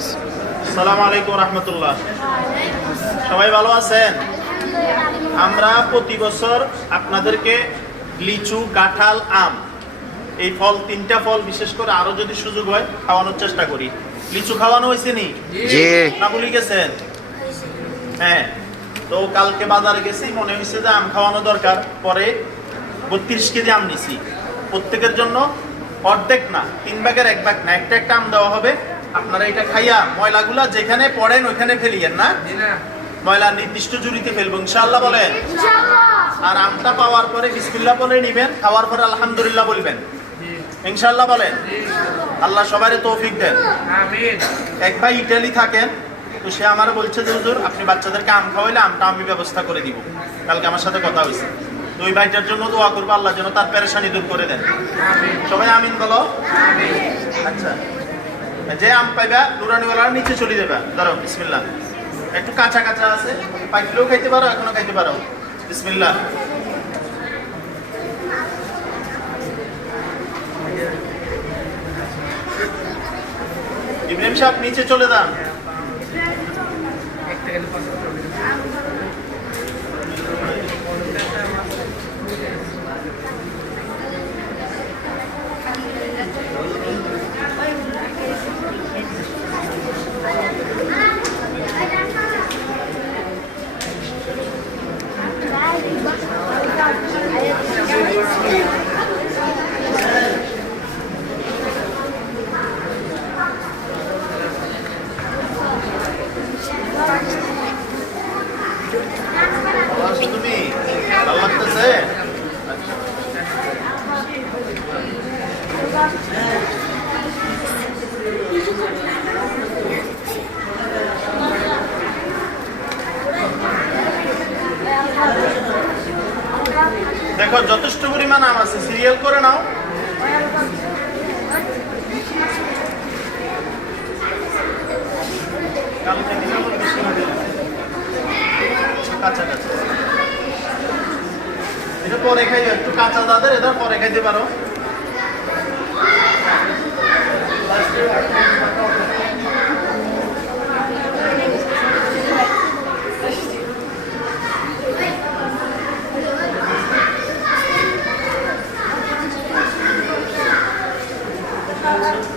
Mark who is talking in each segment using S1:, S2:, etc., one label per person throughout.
S1: আসসালামু আলাইকুম রহমতুল্লাহ। সবাই ভালো আছেন? আমরা প্রতি বছর আপনাদেরকে লিচু কাঁঠাল আম এই ফল তিনটা ফল বিশেষ করে আরও যদি সুযোগ হয় খাওয়ানোর চেষ্টা করি। লিচু খাওয়ানো হয়েছে নি? না ভুলে গেছেন? হ্যাঁ। তো কালকে বাজারে গেছি মনে হয়েছে যে আম খাওয়ানো দরকার। পরে বত্রিশ কেজি আম নিছি। প্রত্যেকের জন্য অর্ধেক না তিন ভাগের এক ভাগ না একটা একটা আম দেওয়া হবে। আপনারা এটা খাইয়া ময়লাগুলা যেখানে পড়েন ওইখানে ফেলিয়েন না? ময়লা নির্দিষ্ট জুড়িতে ফেলব ইনশাআল্লাহ বলেন। আর আমটা পাওয়ার পরে বিসমিল্লাহ বলে নিবেন খাওয়ার পরে আলহামদুলিল্লাহ বলবেন। ইনশাআল্লাহ বলেন। আল্লাহ সবাই তৌফিক দেন। এক ভাই ইটালি থাকেন তো সে আমার বলছে যে হুজুর আপনি বাচ্চাদেরকে আম খাওয়াইলে আমটা আমি ব্যবস্থা করে দিব। কালকে আমার সাথে কথা হয়েছে। তো ওই ভাইটার জন্য দোয়া করব আল্লাহ যেন তার পেরেশানি দূর করে দেন। সবাই আমিন বলো। আচ্ছা যে আম পাইবা, নুরানিওয়ালার নিচে চলে যাবে ধরো বিসমিল্লা একটু কাঁচা কাঁচা আছে পাইলেও খাইতে পারো, এখনও খাইতে পারো। বিসমিল্লা ইব্রাহিম সাহেব, নিচে চলে যান ভালো আছো তুমি দেখো যথেষ্ট পরিমাণ আম আছে। সিরিয়াল করে নাও। কালকে পরে খাই একটু কাঁচা দাদের এদের পরে খাইতে পারো Thank you.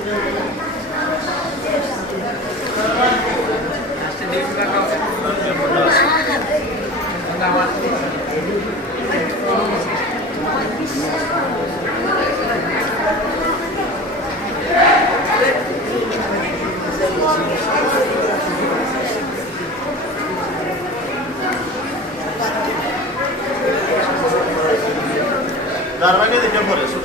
S1: La verdad que dejé por eso.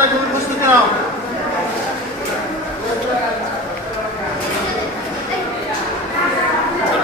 S1: Para de Constituição.